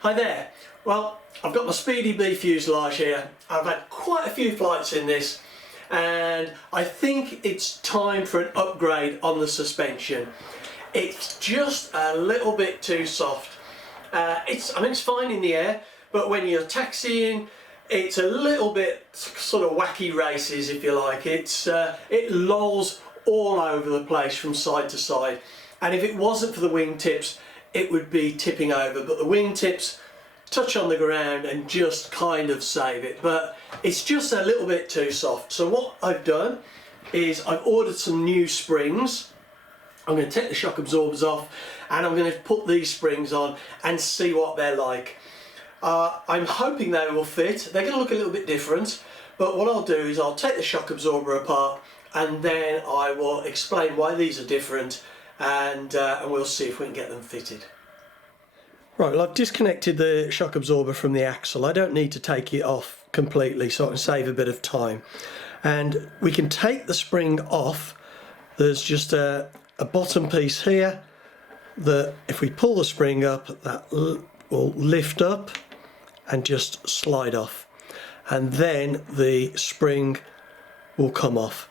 Hi there. Well, I've got my Speedy Bee fuselage here. I've had quite a few flights in this and I think it's time for an upgrade on the suspension. It's just a little bit too soft. It's fine in the air, but when you're taxiing it's a little bit sort of wacky races, if you like. It lolls all over the place from side to side, and if it wasn't for the wingtips it would be tipping over, but the wingtips touch on the ground and just kind of save it, but it's just a little bit too soft. So what I've done is I've ordered some new springs. I'm going to take the shock absorbers off and I'm going to put these springs on and see what they're like. I'm hoping they will fit. They're going to look a little bit different, but what I'll do is I'll take the shock absorber apart and then I will explain why these are different, and we'll see if we can get them fitted. Right, well, I've disconnected the shock absorber from the axle. I don't need to take it off completely so I can save a bit of time. And we can take the spring off. There's just a bottom piece here that if we pull the spring up, that will lift up and just slide off, and then the spring will come off.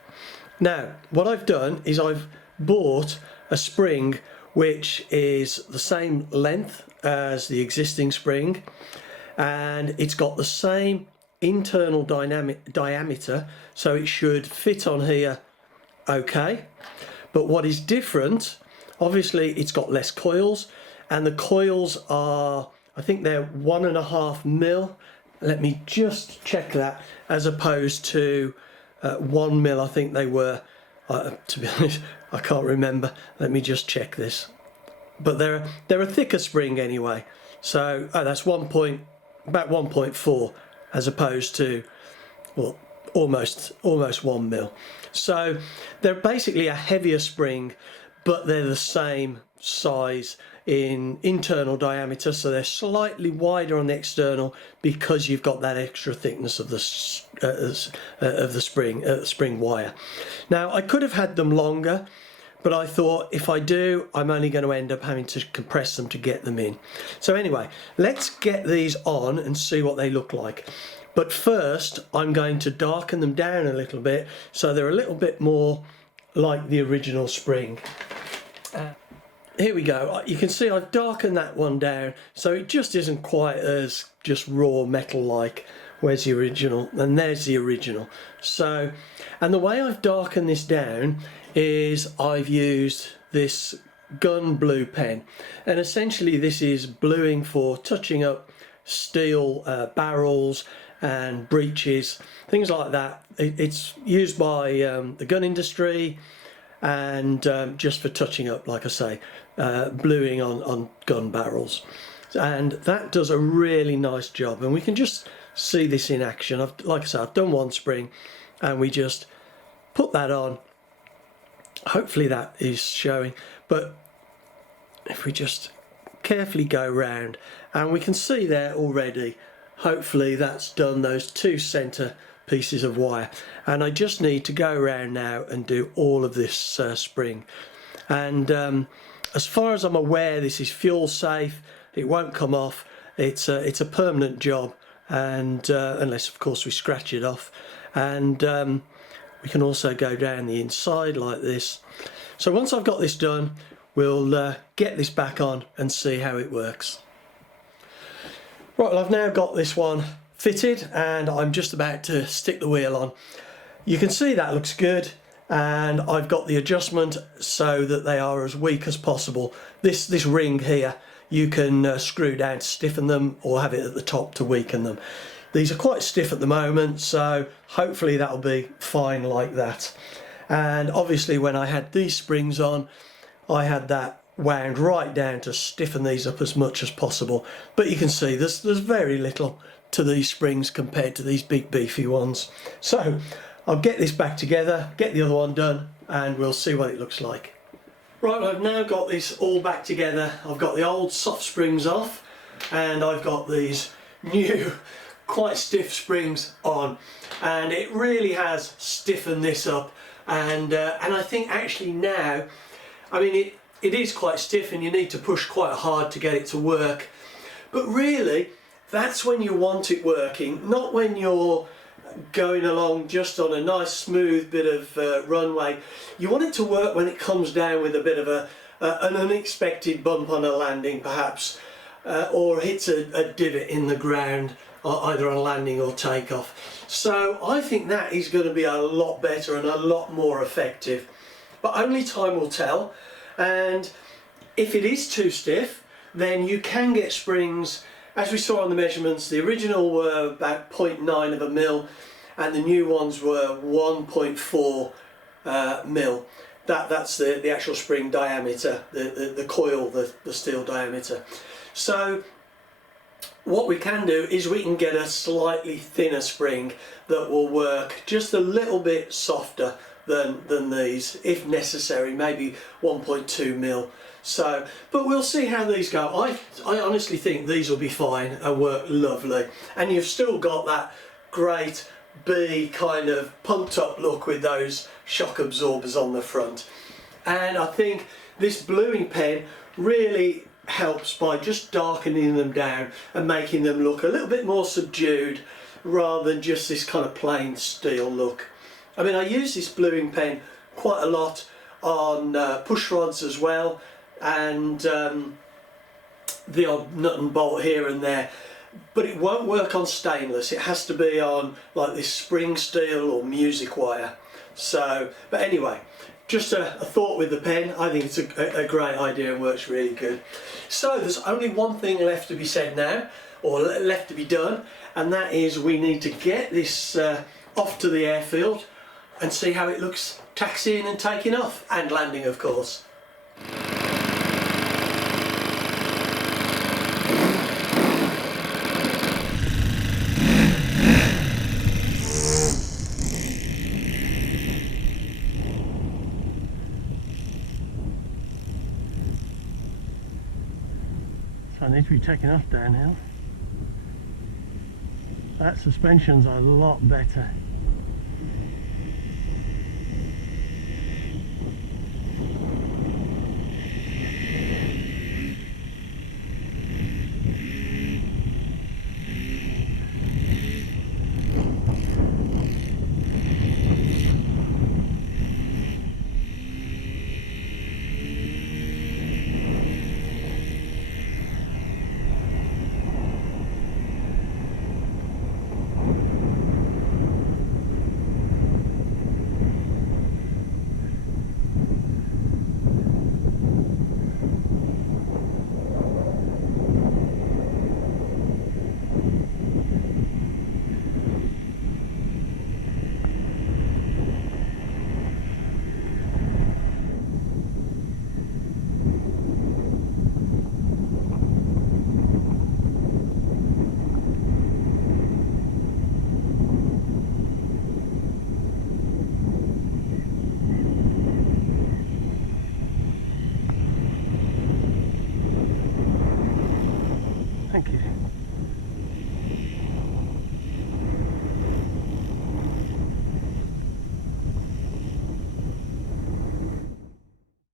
Now what I've done is I've bought a spring which is the same length as the existing spring, and it's got the same internal diameter, so it should fit on here okay. But what is different, obviously it's got less coils, and the coils are, I think they're 1.5 mil. Let me just check that, as opposed to 1 mil I think they were. To be honest, I can't remember. Let me just check this. But they're a thicker spring anyway. So that's about 1.4 as opposed to, well, almost 1 mil. So they're basically a heavier spring, but they're the same size in internal diameter, so they're slightly wider on the external because you've got that extra thickness of the spring wire. Now I could have had them longer, but I thought if I do, I'm only going to end up having to compress them to get them in. So anyway, let's get these on and see what they look like. But first I'm going to darken them down a little bit so they're a little bit more like the original spring. Here we go. You can see I've darkened that one down so it just isn't quite as just raw metal like. Where's the original? And there's the original. So, and the way I've darkened this down is I've used this gun blue pen, and essentially this is bluing for touching up steel barrels and breeches, things like that. It's used by the gun industry, and just for touching up, like I say, bluing on gun barrels, and that does a really nice job. And we can just see this in action. Like I said, I've done one spring and we just put that on. Hopefully that is showing, but if we just carefully go round, and we can see there already, hopefully that's done those two center pieces of wire, and I just need to go around now and do all of this spring. And as far as I'm aware, this is fuel safe. It won't come off. It's a permanent job, and unless of course we scratch it off. And we can also go down the inside like this. So once I've got this done, we'll get this back on and see how it works. Right, well, I've now got this one fitted and I'm just about to stick the wheel on. You can see that looks good, and I've got the adjustment so that they are as weak as possible. This ring here you can screw down to stiffen them, or have it at the top to weaken them. These are quite stiff at the moment, so hopefully that'll be fine like that. And obviously when I had these springs on, I had that wound right down to stiffen these up as much as possible. But you can see there's very little to these springs compared to these big beefy ones. So I'll get this back together, get the other one done, and we'll see what it looks like. Right, well, I've now got this all back together. I've got the old soft springs off and I've got these new quite stiff springs on, and it really has stiffened this up. And I think actually now, I mean it is quite stiff and you need to push quite hard to get it to work, But really, that's when you want it working, not when you're going along just on a nice smooth bit of runway. You want it to work when it comes down with a bit of an unexpected bump on a landing perhaps, or hits a divot in the ground, either on landing or takeoff. So I think that is going to be a lot better and a lot more effective, but only time will tell. And if it is too stiff, then you can get springs, as we saw on the measurements. The original were about 0.9 of a mil and the new ones were 1.4 mil. That's the actual spring diameter, the coil, the steel diameter. So what we can do is we can get a slightly thinner spring that will work just a little bit softer than these, if necessary, maybe 1.2 mil. So, but we'll see how these go. I honestly think these will be fine and work lovely. And you've still got that great B kind of pumped up look with those shock absorbers on the front. And I think this bluing pen really helps by just darkening them down and making them look a little bit more subdued rather than just this kind of plain steel look. I mean, I use this bluing pen quite a lot on push rods as well, and the odd nut and bolt here and there, but it won't work on stainless. It has to be on like this spring steel or music wire. So, but anyway, just a thought with the pen. I think it's a great idea and works really good. So there's only one thing left to be said now, or left to be done, and that is we need to get this off to the airfield and see how it looks taxiing and taking off, and landing of course. So I need to be taken off downhill. That suspension's a lot better. Thank you.